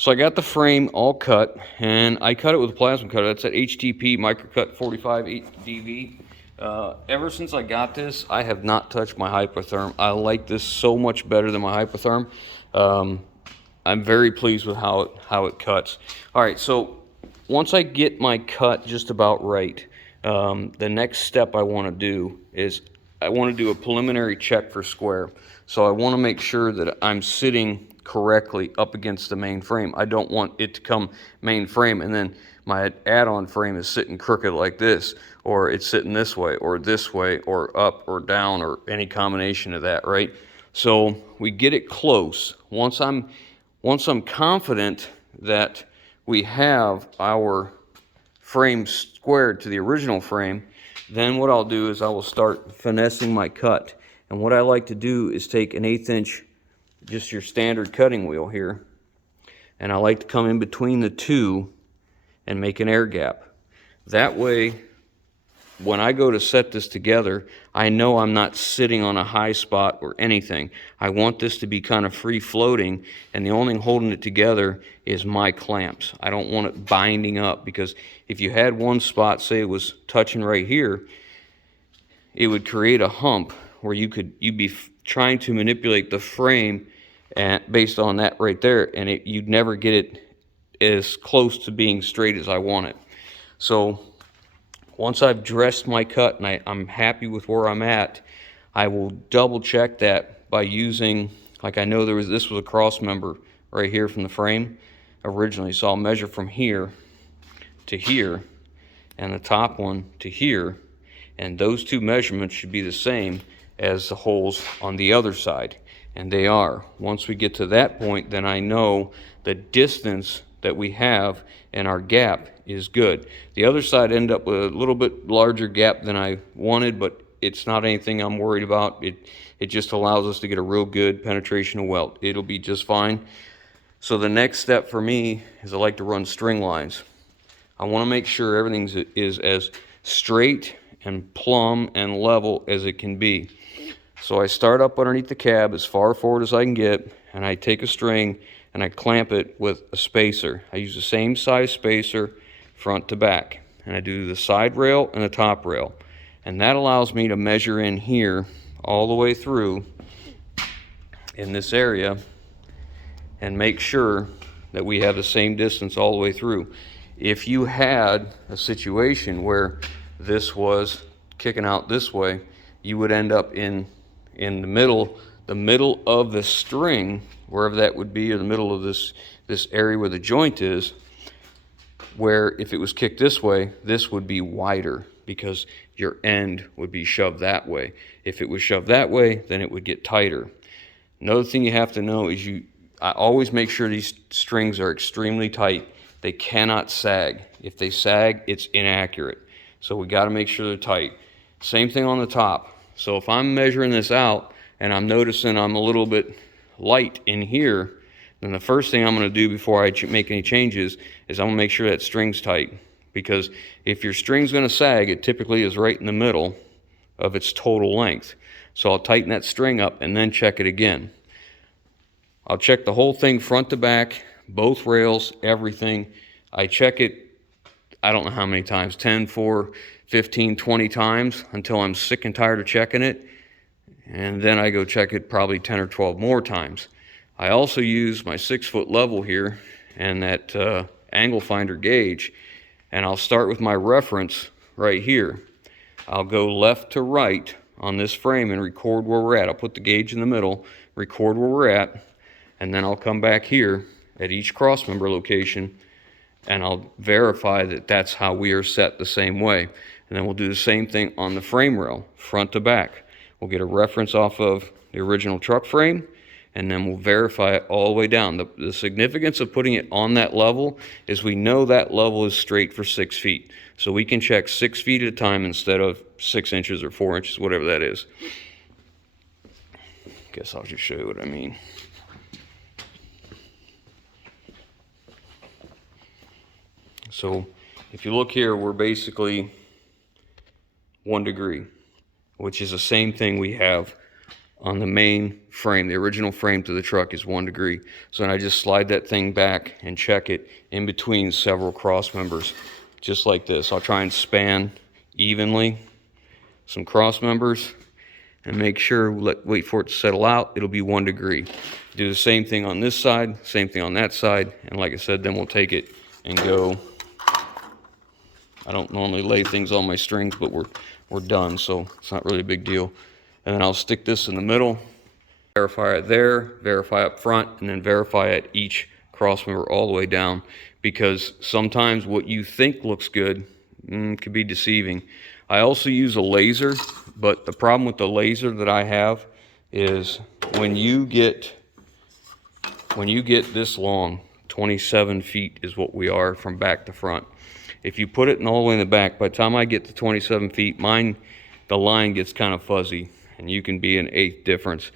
So I got the frame all cut, and I cut it with a plasma cutter. That's that HTP Microcut 45 DV. Ever since I got this, I have not touched my Hypotherm. I like this so much better than my Hypotherm. I'm very pleased with how it cuts. All right, so once I get my cut just about right, the next step I want to do is I want to do a preliminary check for square. So I want to make sure that I'm sitting correctly up against the main frame. I don't want it to come main frame and then my add-on frame is sitting crooked like this, or it's sitting this way or up or down or any combination of that, right? So we get it close. Once I'm confident that we have our frame squared to the original frame, then what I'll do is I will start finessing my cut. And what I like to do is take an 1/8 inch, just your standard cutting wheel here, and I like to come in between the two and make an air gap. That way, when I go to set this together, I know I'm not sitting on a high spot or anything. I want this to be kind of free floating, and the only thing holding it together is my clamps. I don't want it binding up, because if you had one spot, say it was touching right here, it would create a hump where you'd be trying to manipulate the frame based on that right there, and you'd never get it as close to being straight as I want it. So once I've dressed my cut and I'm happy with where I'm at, I will double check that by using, like I know this was a cross member right here from the frame originally, so I'll measure from here to here and the top one to here, and those two measurements should be the same as the holes on the other side, and they are. Once we get to that point, then I know the distance that we have and our gap is good. The other side ended up with a little bit larger gap than I wanted, but it's not anything I'm worried about. It just allows us to get a real good penetration of weld. It'll be just fine. So the next step for me is I like to run string lines. I want to make sure everything is as straight and plumb and level as it can be. So I start up underneath the cab as far forward as I can get, and I take a string and I clamp it with a spacer. I use the same size spacer front to back, and I do the side rail and the top rail, and that allows me to measure in here all the way through in this area and make sure that we have the same distance all the way through. If you had a situation where this was kicking out this way, you would end up in the middle of the string, wherever that would be, or the middle of this area where the joint is, where if it was kicked this way, this would be wider because your end would be shoved that way. If it was shoved that way, then it would get tighter. Another thing you have to know is I always make sure these strings are extremely tight. They cannot sag. If they sag, it's inaccurate. So we got to make sure they're tight. Same thing on the top. So if I'm measuring this out and I'm noticing I'm a little bit light in here, then the first thing I'm going to do before I make any changes is I'm going to make sure that string's tight. Because if your string's going to sag, it typically is right in the middle of its total length. So I'll tighten that string up and then check it again. I'll check the whole thing front to back, both rails, everything. I check it, I don't know how many times, 10, 4, 15, 20 times until I'm sick and tired of checking it. And then I go check it probably 10 or 12 more times. I also use my 6-foot level here and that angle finder gauge, and I'll start with my reference right here. I'll go left to right on this frame and record where we're at. I'll put the gauge in the middle, record where we're at, and then I'll come back here at each crossmember location and I'll verify that that's how we are set the same way. And then we'll do the same thing on the frame rail, front to back. We'll get a reference off of the original truck frame, and then we'll verify it all the way down. The significance of putting it on that level is we know that level is straight for 6 feet. So we can check 6 feet at a time instead of 6 inches or 4 inches, whatever that is. Guess I'll just show you what I mean. So if you look here, we're basically 1 degree, which is the same thing we have on the main frame. The original frame to the truck is 1 degree. So then I just slide that thing back and check it in between several cross members, just like this. I'll try and span evenly some cross members and make sure, wait for it to settle out. It'll be 1 degree. Do the same thing on this side, same thing on that side, and like I said, then we'll take it and go. I don't normally lay things on my strings, but we're done, so it's not really a big deal. And then I'll stick this in the middle, verify it there, verify up front, and then verify at each cross member all the way down, because sometimes what you think looks good could be deceiving. I also use a laser, but the problem with the laser that I have is when you get this long, 27 feet is what we are from back to front. If you put it in all the way in the back, by the time I get to 27 feet, the line gets kind of fuzzy, and you can be an 1/8 difference.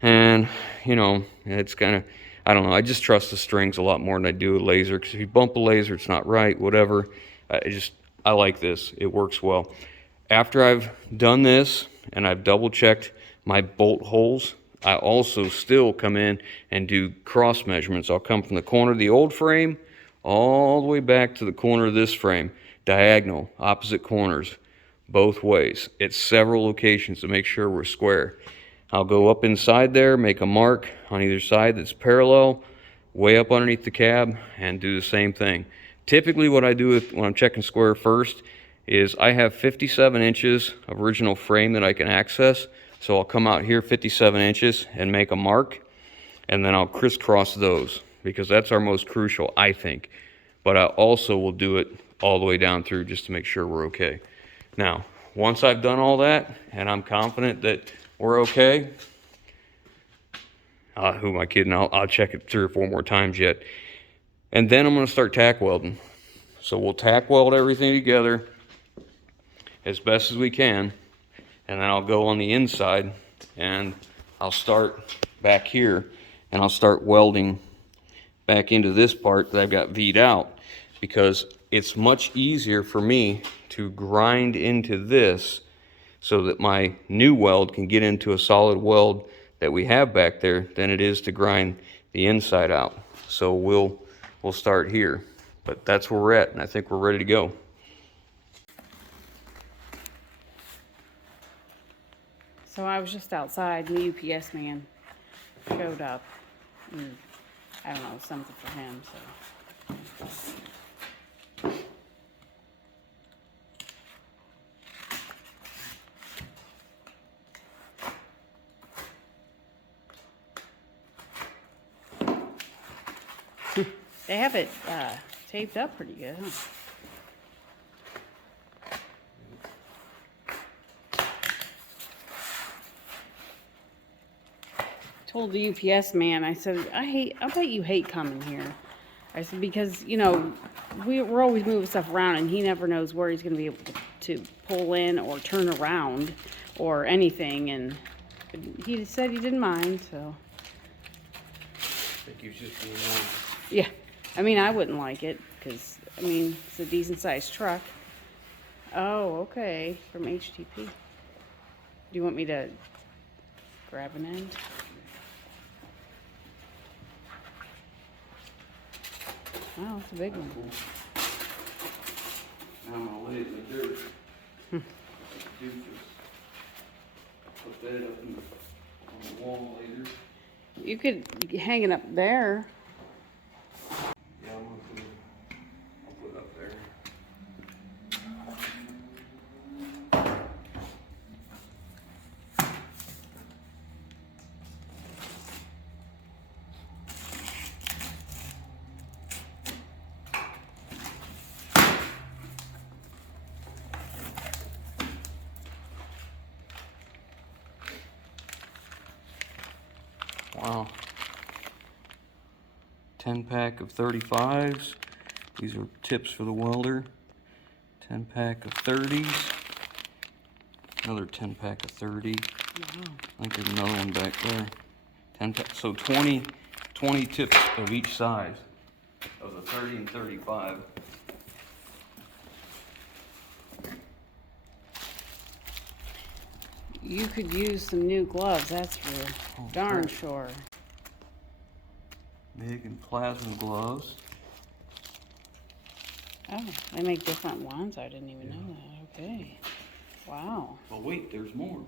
And, you know, it's kind of, I don't know, I just trust the strings a lot more than I do a laser, because if you bump a laser, it's not right, whatever. I like this. It works well. After I've done this, and I've double-checked my bolt holes, I also still come in and do cross measurements. I'll come from the corner of the old frame all the way back to the corner of this frame, diagonal, opposite corners, both ways. It's several locations to make sure we're square. I'll go up inside there, make a mark on either side that's parallel, way up underneath the cab, and do the same thing. Typically what I do when I'm checking square first is I have 57 inches of original frame that I can access. So I'll come out here 57 inches and make a mark, and then I'll crisscross those, because that's our most crucial, I think. But I also will do it all the way down through just to make sure we're okay. Now, once I've done all that and I'm confident that we're okay, who am I kidding? I'll check it 3 or 4 more times yet. And then I'm going to start tack welding. So we'll tack weld everything together as best as we can. And then I'll go on the inside and I'll start back here and I'll start welding back into this part that I've got V'd out, because it's much easier for me to grind into this so that my new weld can get into a solid weld that we have back there than it is to grind the inside out. So we'll start here, but that's where we're at, and I think we're ready to go. So I was just outside, and the UPS man showed up. And I don't know, something for him, so. They have it taped up pretty good, huh? Told the UPS man, I said, I bet you hate coming here. I said, because, you know, we're always moving stuff around, and he never knows where he's going to be able to pull in or turn around or anything, and he said he didn't mind, so. I think he was just being nice. Yeah, I mean, I wouldn't like it, because, I mean, it's a decent-sized truck. Oh, okay, from HTP. Do you want me to grab an end? Wow, it's a big one. Now I'm gonna lay it in the dirt. Put that up on the wall later. You could hang it up there. Yeah, I'll put it up there. Wow. 10-pack of 35s. These are tips for the welder. 10-pack of 30s. Another 10-pack of 30. Wow. I think there's another one back there. 10-pack. So 20 tips of each size of the 30 and 35. You could use some new gloves, that's for darn sure. MIG and plasma gloves. Oh, they make different ones? I didn't even know that. Okay. Wow. Oh wait, there's more.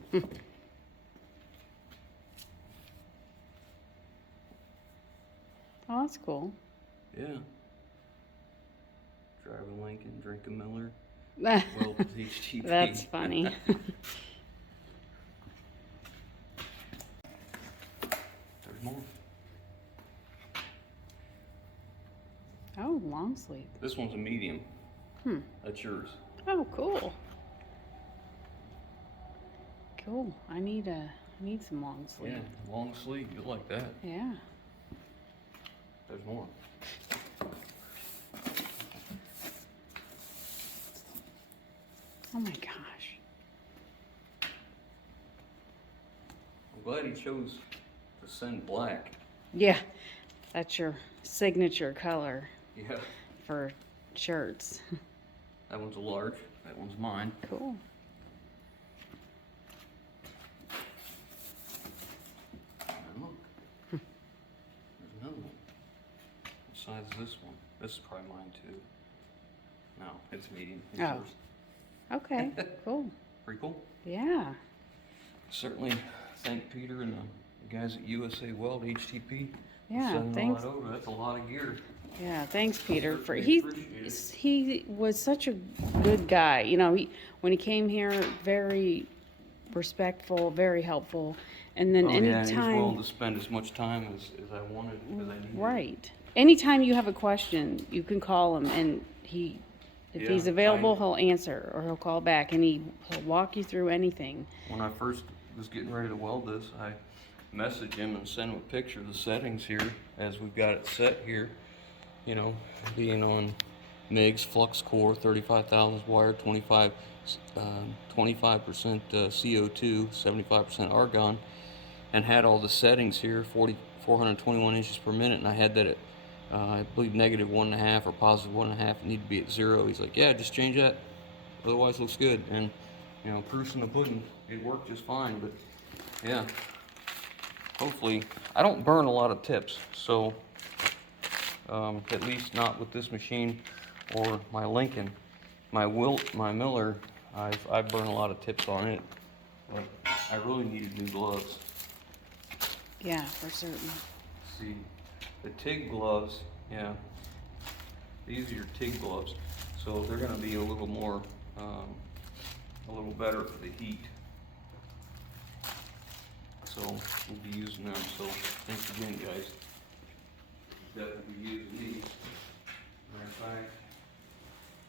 Oh, that's cool. Yeah. Drive a Lincoln, drink a Miller. Weld with HTP. That's funny. There's more. Oh, long sleeve. This one's a medium. That's yours. Oh, cool. Cool. I need some long sleeve. Yeah, long sleeve. You'll like that. Yeah. There's more. Oh my gosh. I'm glad he chose to send black. Yeah. That's your signature color Yeah. for shirts. That one's a large. That one's mine. Cool. And look. There's another one. What size is this one? This is probably mine too. No, it's medium. It's Oh. yours. Okay. Cool. Pretty cool. Yeah. Certainly thank Peter and the guys at USA Weld HTP. Yeah, Sending thanks. all that over. That's a lot of gear. Yeah, thanks, Peter. For Certainly appreciate it. he was such a good guy. You know, when he came here, very respectful, very helpful. And then Oh, yeah, and he's anytime, willing to spend as much time as I wanted, as I needed. right? Anytime you have a question, you can call him, and if Yeah, he's available, he'll answer, or he'll call back, and he'll walk you through anything. When I first was getting ready to weld this, I messaged him and sent him a picture of the settings here, as we've got it set here. You know, being on MIG's flux core, 35 thousandths wire, 25% CO2, 75% argon, and had all the settings here, 421 inches per minute, and I had that at, I believe, negative 1.5 or positive 1.5. It needed to be at 0. He's like, yeah, just change that. Otherwise, looks good. And you know, proofs in the pudding. It worked just fine. But yeah, hopefully, I don't burn a lot of tips, so at least not with this machine or my Lincoln. My Miller, I burn a lot of tips on it, but I really needed new gloves. Yeah, for certain. See, the TIG gloves, yeah, these are your TIG gloves, so they're going to be a little more, a little better for the heat. So we'll be using them. So thanks again, guys. Definitely be using these. Matter of fact,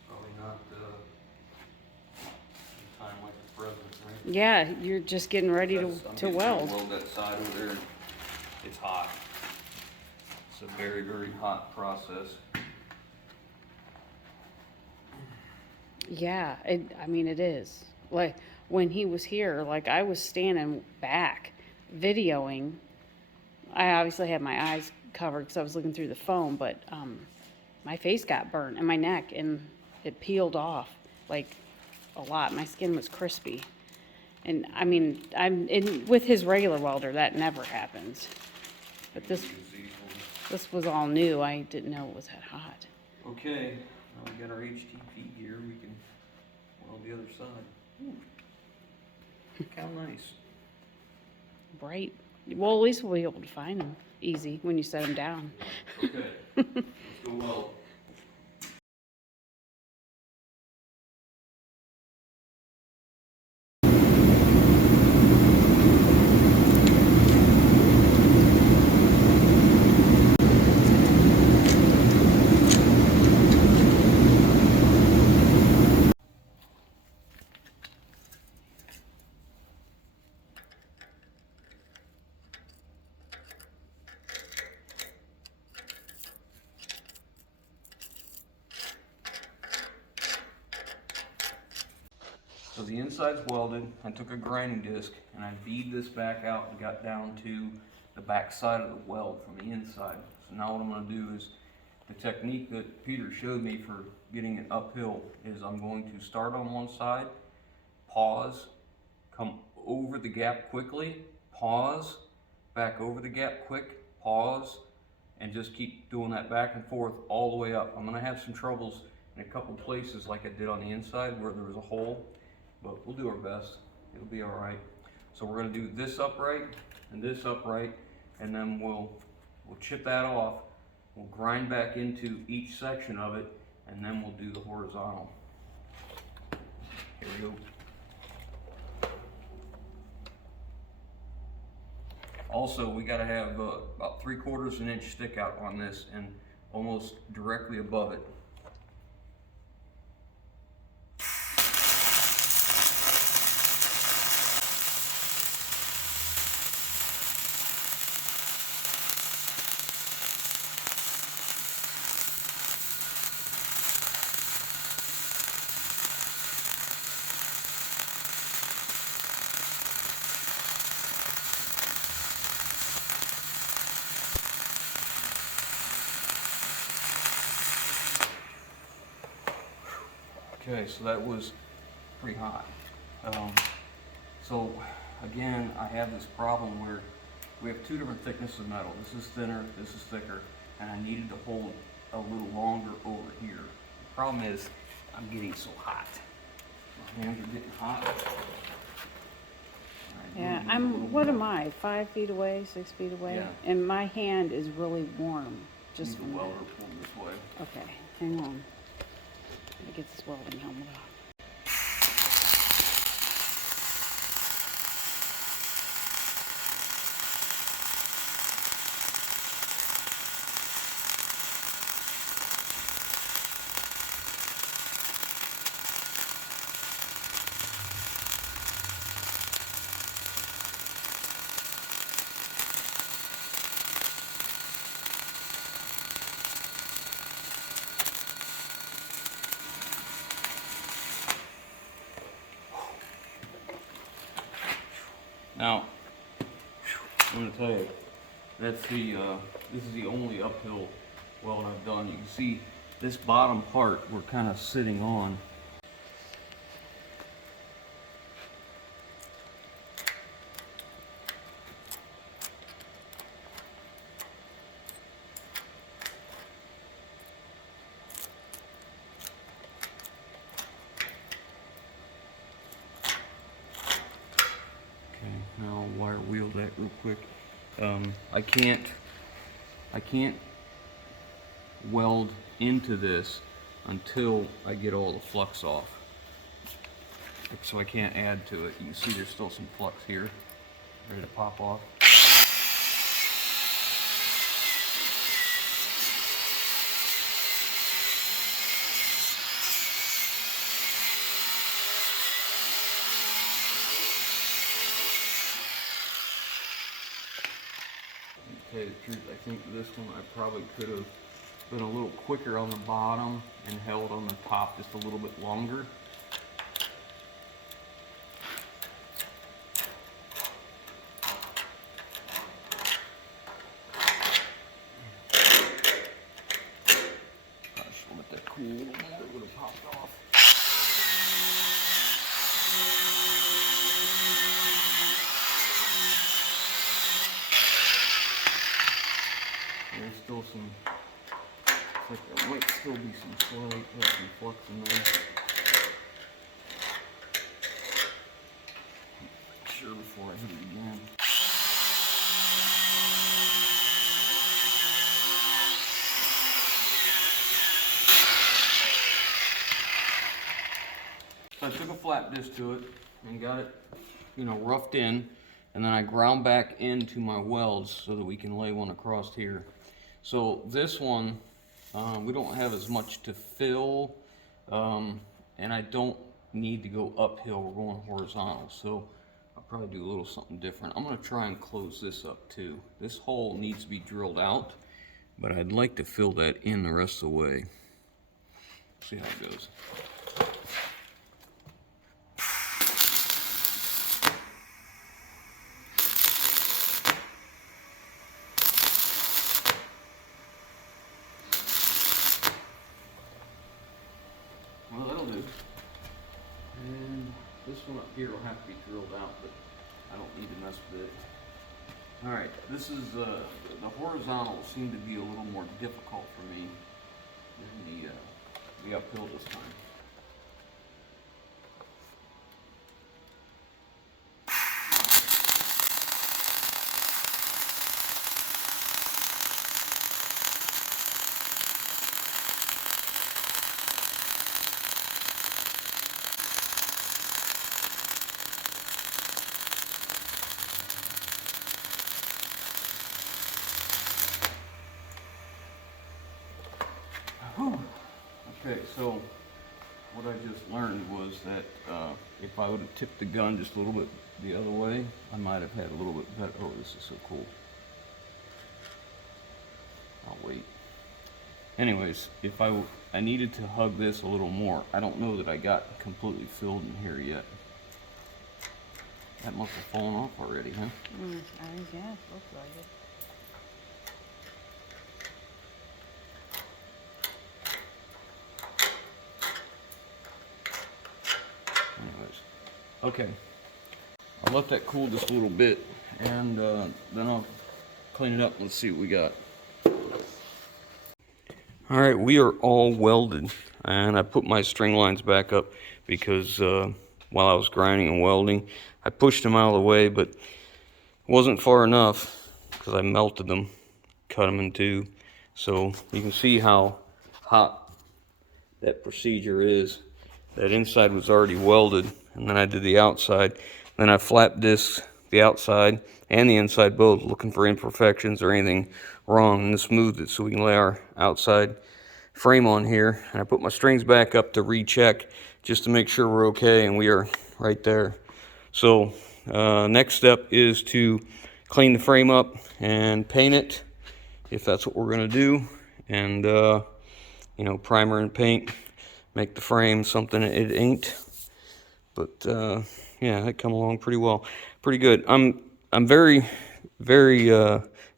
probably not time like the present, right? Yeah, you're just getting ready I'm to getting weld. ready to that side over there. It's hot. It's a very, very hot process. Yeah, I mean, it is. Like, when he was here, like, I was standing back videoing. I obviously had my eyes covered because I was looking through the phone, but my face got burnt and my neck, and it peeled off, like, a lot. My skin was crispy. And, I mean, with his regular welder, that never happens. But this was all new. I didn't know it was that hot. Okay, now we got our HTP here. We can weld the other side. Ooh. Look how nice. Bright. Well, at least we'll be able to find them easy when you set them down. Okay, let's go weld. So the inside's welded. I took a grinding disc and I bead this back out and got down to the back side of the weld from the inside. So now what I'm going to do is the technique that Peter showed me for getting it uphill is I'm going to start on one side, pause, come over the gap quickly, pause, back over the gap quick, pause, and just keep doing that back and forth all the way up. I'm gonna have some troubles in a couple places like I did on the inside where there was a hole, but we'll do our best. It'll be all right. So we're gonna do this upright and this upright, and then we'll chip that off. We'll grind back into each section of it, and then we'll do the horizontal. Here we go. Also, we got to have about 3/4 inch stick out on this and almost directly above it. Okay, so that was pretty hot. So again, I have this problem where we have two different thicknesses of metal. This is thinner, this is thicker, and I needed to hold a little longer over here. The problem is I'm getting so hot. My hands are getting hot. Yeah, what am I, 5 feet away, 6 feet away? Yeah. And my hand is really warm, just Need from the that. welder pulled this way. Okay, hang on. Let me get this welding helmet off. Now, I'm going to tell you, that's this is the only uphill weld I've done. You can see this bottom part we're kind of sitting on. Now I'll wire wheel that real quick. I can't weld into this until I get all the flux off. So I can't add to it. You can see there's still some flux here, ready to pop off. To tell you the truth, I think this one I probably could have been a little quicker on the bottom and held on the top just a little bit longer. Gosh, I'll let that cool a little more, it would have popped off. There's still some, it's like there might still be some some flux in there. Make sure before I hit it again. So I took a flat disc to it and got it, roughed in, and then I ground back into my welds so that we can lay one across here. So this one, we don't have as much to fill, and I don't need to go uphill. We're going horizontal, so I'll probably do a little something different. I'm going to try and close this up too. This hole needs to be drilled out, but I'd like to fill that in the rest of the way. See how it goes. Well, that'll do. And this one up here will have to be drilled out, but I don't need to mess with it. All right, this is the horizontals seem to be a little more difficult for me than the uphill this time. Okay, so what I just learned was that if I would have tipped the gun just a little bit the other way, I might have had a little bit better. Oh, this is so cool. I'll wait. Anyways, if I needed to hug this a little more, I don't know that I got completely filled in here yet. That must have fallen off already, huh? I guess, looks like it. Anyways, okay. I'll let that cool just a little bit, and then I'll clean it up and let's see what we got. All right, we are all welded, and I put my string lines back up because while I was grinding and welding, I pushed them out of the way, but it wasn't far enough because I melted them, cut them in two. So you can see how hot that procedure is. That inside was already welded, and then I did the outside. Then I flat disc the outside and the inside both, looking for imperfections or anything wrong, and smoothed it so we can lay our outside frame on here. And I put my strings back up to recheck just to make sure we're okay, and we are right there. So next step is to clean the frame up and paint it, if that's what we're going to do, and you know, primer and paint, make the frame something it ain't. But yeah, it come along pretty well, pretty good. I'm very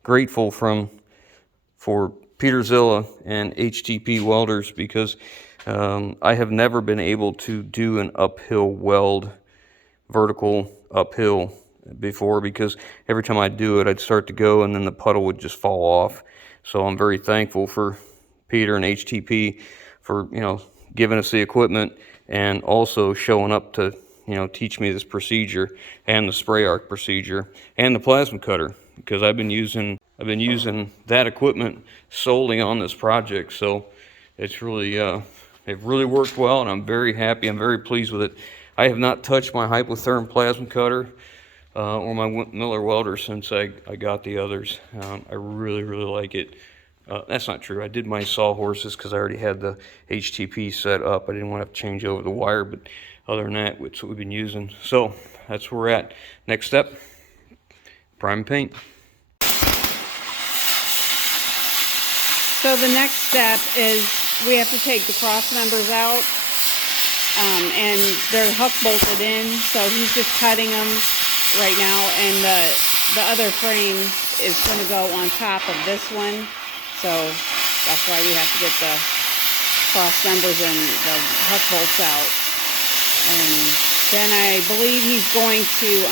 grateful for Peter ZILA and HTP welders, because I have never been able to do an uphill weld, vertical uphill before, because every time I do it, I'd start to go and then the puddle would just fall off. So I'm very thankful for Peter and HTP for, you know, giving us the equipment and also showing up to, you know, teach me this procedure and the spray arc procedure and the plasma cutter, because I've been using that equipment solely on this project. So it's really it really worked well, and I'm very happy. I'm very pleased with it. I have not touched my hypotherm plasma cutter or my Miller welder since I got the others. I really like it. That's not true. I did my sawhorses because I already had the HTP set up. I didn't want to have to change over the wire, but other than that, it's what we've been using. So that's where we're at. Next step, prime and paint. So the next step is we have to take the cross members out, and they're huck bolted in, so he's just cutting them right now, and the other frame is going to go on top of this one, so that's why we have to get the cross members and the huck bolts out. And then I believe he's going to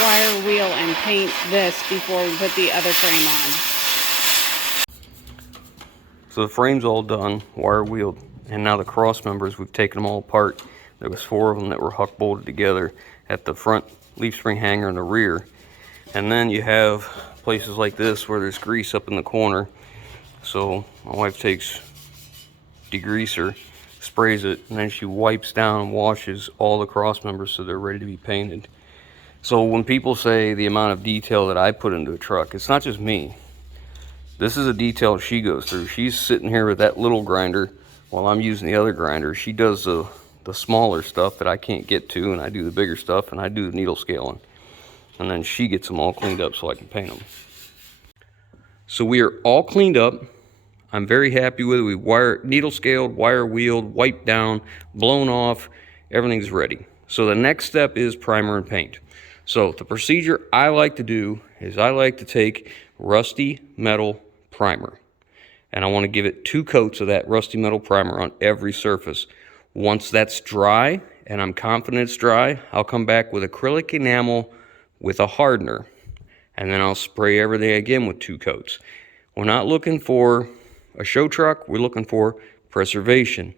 wire wheel and paint this before we put the other frame on. So the frame's all done, wire wheeled, and now the cross members, we've taken them all apart. There was 4 of them that were huck bolted together at the front leaf spring hanger in the rear. And then you have places like this where there's grease up in the corner. So my wife takes degreaser, sprays it, and then she wipes down and washes all the cross members so they're ready to be painted. So when people say the amount of detail that I put into a truck, it's not just me. This is a detail she goes through. She's sitting here with that little grinder while I'm using the other grinder. She does the smaller stuff that I can't get to, and I do the bigger stuff, and I do the needle scaling. And then she gets them all cleaned up so I can paint them. So we are all cleaned up. I'm very happy with it. We needle scaled, wire wheeled, wiped down, blown off. Everything's ready. So the next step is primer and paint. So the procedure I like to do is I like to take rusty metal primer, and I want to give it 2 coats of that rusty metal primer on every surface. Once that's dry, and I'm confident it's dry, I'll come back with acrylic enamel with a hardener. And then I'll spray everything again with 2 coats. We're not looking for a show truck, we're looking for preservation.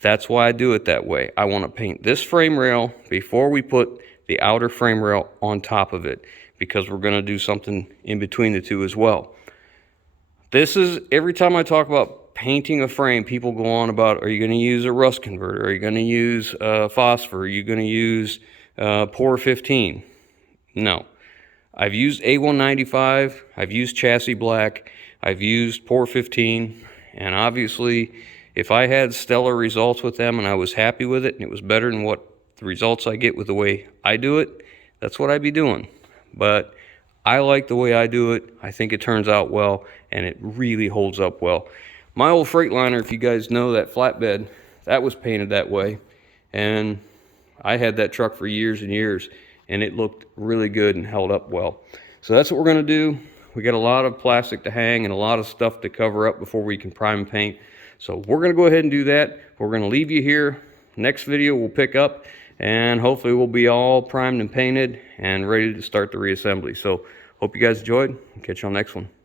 That's why I do it that way. I want to paint this frame rail before we put the outer frame rail on top of it, because we're going to do something in between the two as well. This is, every time I talk about painting a frame, people go on about, are you going to use a rust converter? Are you going to use phosphor? Are you going to use POR 15? No. I've used A195, I've used chassis black, I've used POR 15, and obviously if I had stellar results with them and I was happy with it and it was better than what the results I get with the way I do it, that's what I'd be doing. But I like the way I do it. I think it turns out well, and it really holds up well. My old Freightliner, if you guys know that flatbed, that was painted that way, and I had that truck for years and years, and it looked really good and held up well. So that's what we're going to do. We got a lot of plastic to hang and a lot of stuff to cover up before we can prime and paint. So we're going to go ahead and do that. We're going to leave you here. Next video we'll pick up, and hopefully we'll be all primed and painted and ready to start the reassembly. So hope you guys enjoyed. Catch you on the next one.